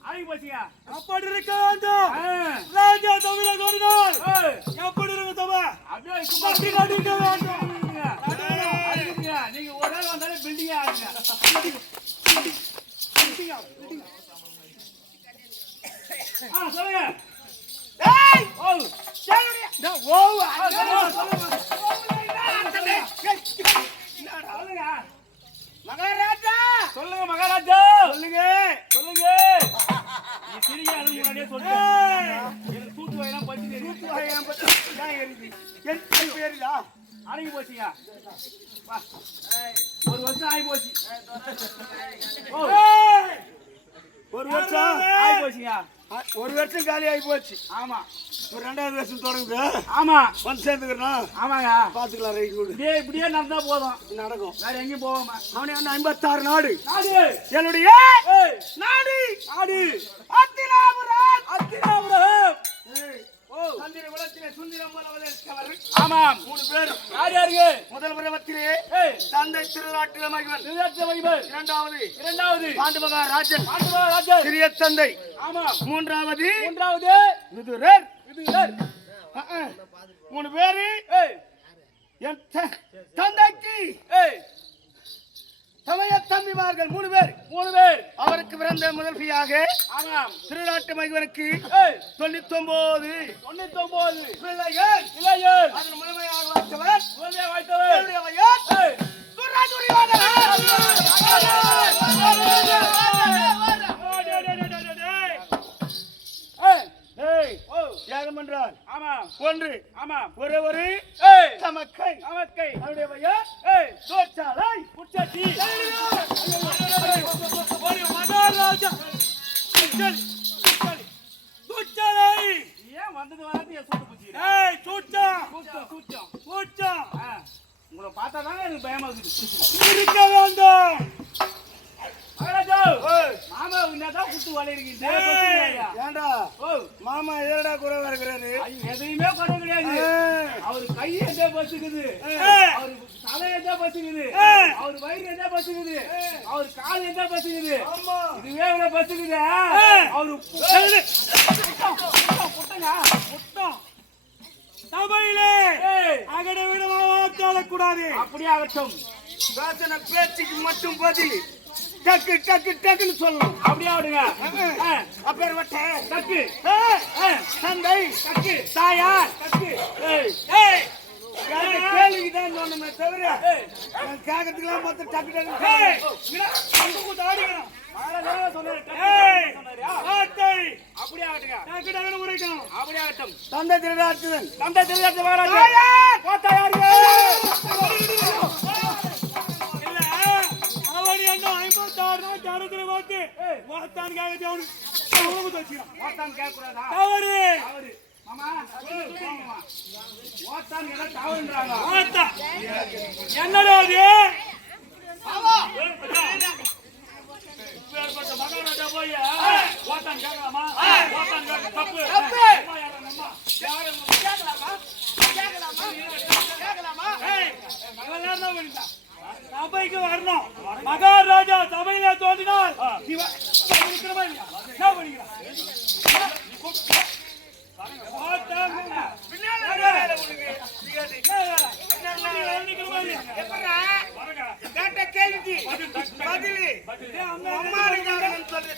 அப்படி இருக்க வேண்டும். ராஜா தமிழை வருகிறார். எப்படி இருக்க தவா அப்படியே நடிக்க வேண்டும். நீங்க ஒரு நாள் வந்தாலே பில்டிங் ஆகுங்க. சொல்லுங்க. மகாராஜா சொல்லுங்க. மகாராஜா சொல்லுங்க. சொல்லுங்க. சிறிய அளவு முன்னாடியே சொல்லுங்க. எனக்கு சூத்து வகையெல்லாம் பத்தி சூத்து வகையெல்லாம் பத்தி தான் எரியுது. என் பேருதா அடங்கி போச்சுங்க. ஒரு வருஷம் ஆகி போச்சு. ஒரு வருஷம் ஆகி போச்சுங்க. ஒரு வருஷம் காலி ஆகி போச்சு. ஆமா. ஒரு 2வது வருஷம் தொடங்குது. ஆமா. வந்து சேர்ந்துக்கிறோம். ஆமாங்க. பாத்துக்கலாம். Right good. இப்படியே நடந்தா போதும். நடக்கும். வேற எங்கேயும் போவாம. அவனே 56 நாடு. என்னுடைய நாடு. நாடு அத்தினாபுரம். அத்தினாபுரம். சந்திர குலத்திலே சுந்தரம் போலவதற்கவர். ஆமாம். 3 பேர். யார் யாருங்க? முதல் பிரமத்திலே தந்தை திருநாட்டில மகிவன். திருநாட்டில மகிவன். இரண்டாவது பாண்டு மகாராஜன். பாண்டு மகாராஜன் சிறிய தந்தை. ஆமாம். மூன்றாவது விதுரர். விதுரர். 3 பேரு என் தந்தைக்கு சமய தம்பிமார்கள் 3 பேர். அவருக்கு பிறந்த முதல் பியாக திருநாட்டு மகிவனுக்கு 99 பிள்ளைகள். அதில் முழுமையாக வாய்த்தவர் என்றால் ஒன்று ஒரு சமக்கை அவருடைய பெயர் சோச்சாலை புச்சட்டி. மகாராஜா ஏன் வந்தது வராது உங்களை பார்த்தா தாங்க எனக்கு பயமா இருக்க வேண்டும். மாமா உன்னதான் கூட்டு வளையிருக்கீங்க. ஏண்டா மாமா எதடா குறைவா இருக்கிறாரு? எதையுமே குறைவு கிடையாது. அவரு கை எந்த பசுக்குது, அவரு தலை எந்த பசுக்குது, அவரு வயிறு எந்த பசுக்குது, அவரு கால் எந்த பசுக்குது, இதுவே இவ்வளவு பசுக்குது. அவரு புட்டங்க புட்டம் சபையிலே அகட பேசக்கூடாது. அப்படியே ஆகட்டும். பேசின பேச்சுக்கு மட்டும் பதில் டக்கு டக்கு டக்குன்னு சொல்லணும். அப்படியே ஆடுங்க. அப்பேர் வட்ட டக்கு தந்தை டக்கு தாயார் டக்கு. கேள்விக்குதான் சொன்னமே தவிர கேட்கறதுக்கெல்லாம் மொத்தம் டக்கு டக்கு ஆடிக்கணும். அப்படியே ஆகட்டுங்க. டக்கு டக்குன்னு உரைக்கணும். அப்படியே ஆகட்டும். தந்தை திருடாற்றுதன் தந்தை திருடாற்று வாராங்க. என்னடா மகாராஜா போய் ஓட்டான் கேட்கலாமா? ஓட்டான் தப்பு சபைக்கு வரணும். மகாராஜா சபையில தோன்றினால்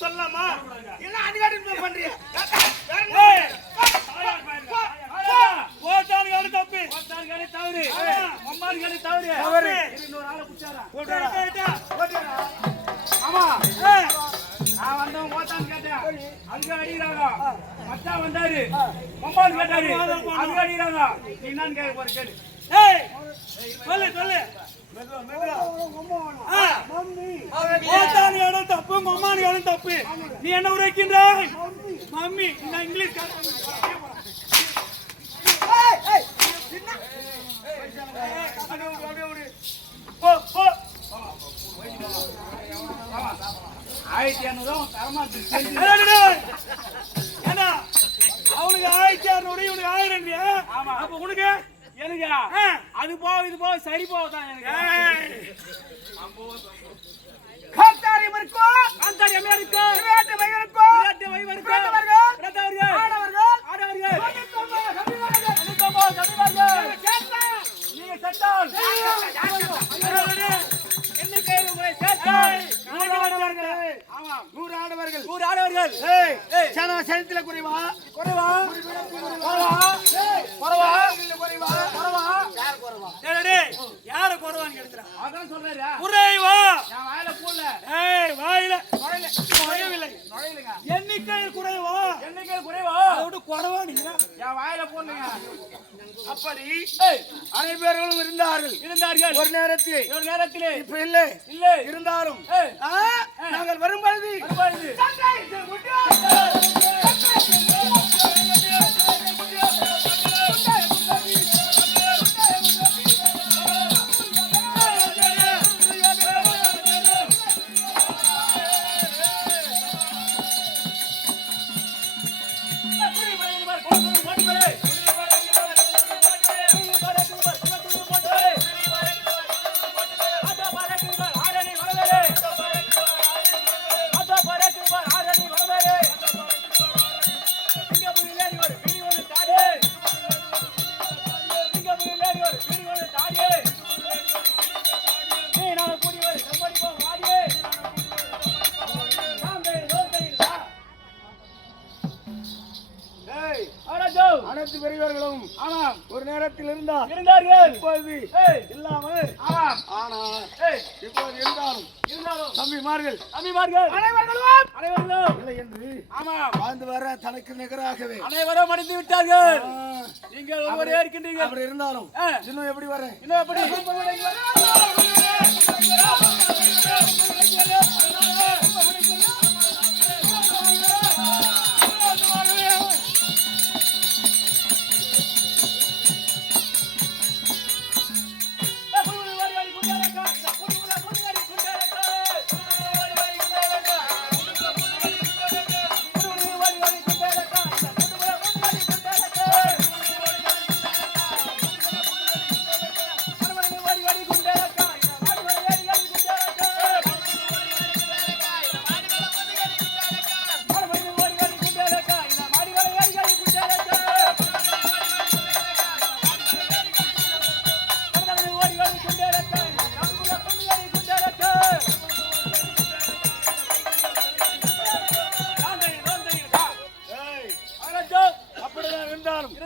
சொல்லாமா? இல்ல அதிகாரி பண்றியா? நான் வந்தவன் ஓட்டான்னு கேட்டேன். அங்க அடிக்கிறாங்க. மச்சான் வந்தாரு மம்மான்னு கேட்டாரு. அங்க அடிக்கிறாங்க. நீ என்னன்னு கேட்க போற கேளு. சொல்லு சொல்லு. தப்பு மம்மானு இடம் தப்பு. நீ என்ன உரைக்கின்றாய்? மம்மி நான் இங்கிலீஷ் அவனுக்கு 1600 இவனுக்கு 1000. அப்ப உனக்கு எனக்கு அது போக இது போக சரி போகத்தான் எனக்கு. காத்தாரியம் இருக்கோ காந்தாரியம் இருக்கோ விராட்ட வைவர் இருக்கோ விராட்ட வைவர் இருக்கோ பிரதவர்கள் ஆடவர்கள் ஆடவர்கள் நீங்க சட்டால் என்ன கையில் உங்களை சேர்த்தால் 100 ஆடவர்கள். ஆமா 100 ஆடவர்கள் 100 ஆடவர்கள். சேனா சேனத்தில குறைவா குறைவா குறைவா குறைவா குறைவா குறைவா யார் குறைவா? டேய் யார குறைவான்னு கேக்குறா? அதான் சொல்றேன் குறைவா. நான் வாயில போடல. வாயில நுழையவில்லை நுழையலங்க. எண்ணிக்கையில் குறைவா எண்ணிக்கையில் குறைவா அதோட குறைவா நீங்க என் வாயில போடலங்க. அப்படி அனைவர்களும் இருந்தார்கள் ஒரு நேரத்திலே இப்ப இல்லை இல்லை இருந்தாலும் நாங்கள் வரும்பொழுது அனைத்து பெரியவர்களும் ஒரு நேரத்தில் இருந்தார்கள். இப்போது இல்லாமல் இப்போது இருந்தாலும் தம்பிமார்கள் அனைவர்களும் இல்லை என்று வாழ்ந்து வர தனக்கு நிகராகவே அனைவரும் அடைந்து விட்டார்கள். நீங்கள் ஒவ்வொரு இருக்கின்றீர்கள். அப்படி இருந்தாலும் இன்னும் எப்படி வர இன்னும் எப்படி எல்லாரும்